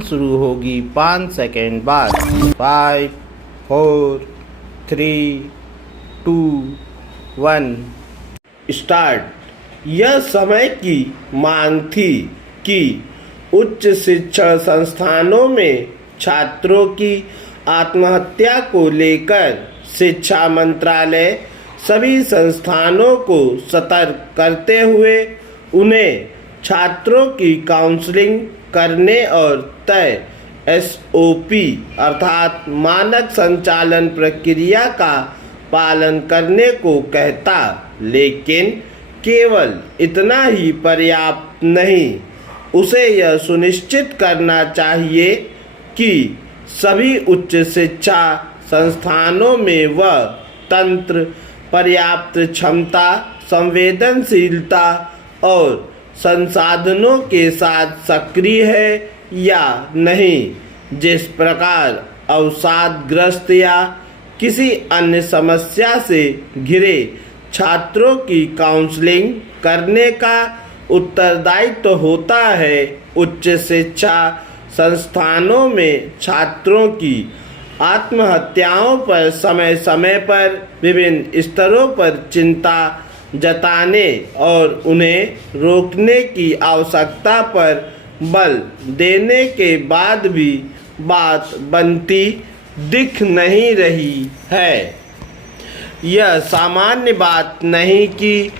शुरू होगी 5 सेकेंड बाद। 5 4 3 2 1 स्टार्ट। यह समय की मांग थी कि उच्च शिक्षण संस्थानों में छात्रों की आत्महत्या को लेकर शिक्षा मंत्रालय सभी संस्थानों को सतर्क करते हुए उन्हें छात्रों की काउंसलिंग करने और तय SOP अर्थात मानक संचालन प्रक्रिया का पालन करने को कहता, लेकिन केवल इतना ही पर्याप्त नहीं, उसे यह सुनिश्चित करना चाहिए कि सभी उच्च शिक्षा संस्थानों में वह तंत्र पर्याप्त क्षमता, संवेदनशीलता और संसाधनों के साथ सक्रिय है या नहीं। जिस प्रकार अवसादग्रस्त या किसी अन्य समस्या से घिरे छात्रों की काउंसलिंग करने का उत्तरदायित्व होता है, उच्च शिक्षा संस्थानों में छात्रों की आत्महत्याओं पर समय समय पर विभिन्न स्तरों पर चिंता जताने और उन्हें रोकने की आवश्यकता पर बल देने के बाद भी बात बनती दिख नहीं रही है। यह सामान्य बात नहीं कि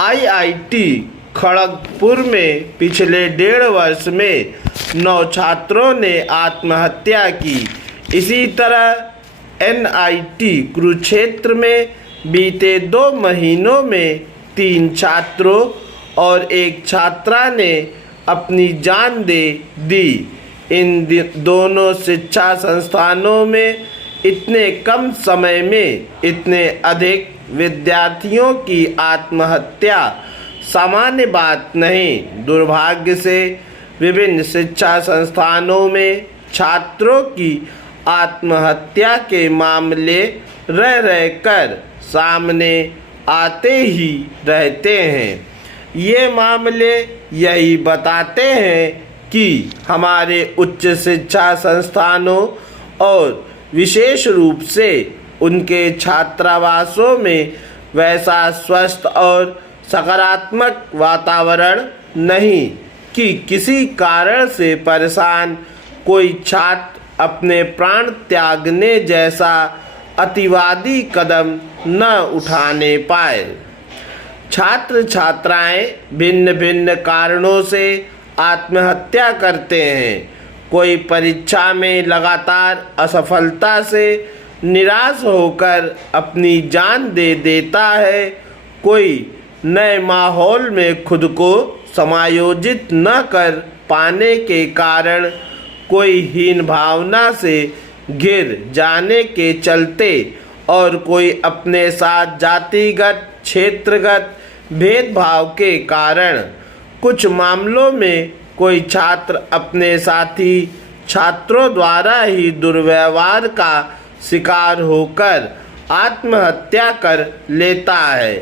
IIT खड़गपुर में पिछले 1.5 वर्ष में 9 छात्रों ने आत्महत्या की। इसी तरह NIT कुरुक्षेत्र में बीते 2 महीनों में 3 छात्रों और 1 छात्रा ने अपनी जान दे दी। इन दोनों शिक्षा संस्थानों में इतने कम समय में इतने अधिक विद्यार्थियों की आत्महत्या सामान्य बात नहीं। दुर्भाग्य से विभिन्न शिक्षा संस्थानों में छात्रों की आत्महत्या के मामले रह कर सामने आते ही रहते हैं। ये मामले यही बताते हैं कि हमारे उच्च शिक्षा संस्थानों और विशेष रूप से उनके छात्रावासों में वैसा स्वस्थ और सकारात्मक वातावरण नहीं कि किसी कारण से परेशान कोई छात्र अपने प्राण त्यागने जैसा अतिवादी कदम न उठाने पाए। छात्र छात्राएं भिन्न भिन्न कारणों से आत्महत्या करते हैं। कोई परीक्षा में लगातार असफलता से निराश होकर अपनी जान दे देता है। कोई नए माहौल में खुद को समायोजित न कर पाने के कारण, कोई हीन भावना से घिर जाने के चलते और कोई अपने साथ जातिगत क्षेत्रगत भेदभाव के कारण। कुछ मामलों में कोई छात्र अपने साथी छात्रों द्वारा ही दुर्व्यवहार का शिकार होकर आत्महत्या कर लेता है।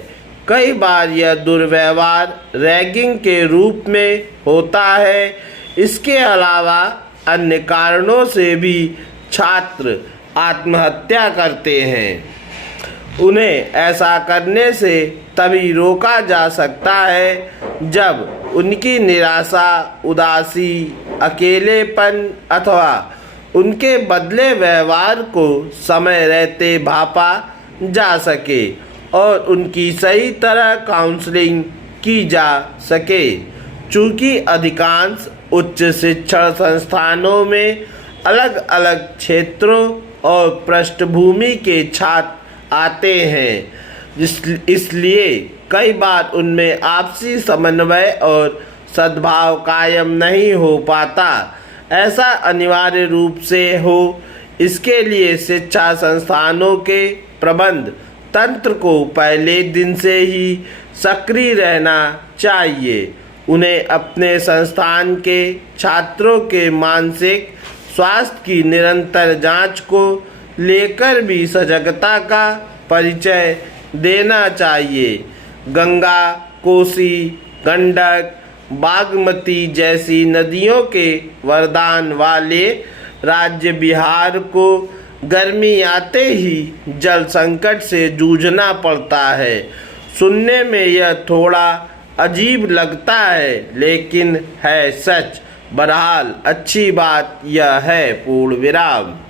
कई बार यह दुर्व्यवहार रैगिंग के रूप में होता है। इसके अलावा अन्य कारणों से भी छात्र आत्महत्या करते हैं। उन्हें ऐसा करने से तभी रोका जा सकता है जब उनकी निराशा, उदासी, अकेलेपन अथवा उनके बदले व्यवहार को समय रहते भापा जा सके और उनकी सही तरह काउंसलिंग की जा सके। चूँकि अधिकांश उच्च शिक्षण संस्थानों में अलग अलग क्षेत्रों और पृष्ठभूमि के छात्र आते हैं, इसलिए कई बार उनमें आपसी समन्वय और सद्भाव कायम नहीं हो पाता। ऐसा अनिवार्य रूप से हो, इसके लिए शिक्षा संस्थानों के प्रबंध तंत्र को पहले दिन से ही सक्रिय रहना चाहिए। उन्हें अपने संस्थान के छात्रों के मानसिक स्वास्थ्य की निरंतर जांच को लेकर भी सजगता का परिचय देना चाहिए। गंगा, कोसी, गंडक, बागमती जैसी नदियों के वरदान वाले राज्य बिहार को गर्मी आते ही जल संकट से जूझना पड़ता है। सुनने में यह थोड़ा अजीब लगता है, लेकिन है सच। बहरहाल अच्छी बात यह है। पूर्ण विराम।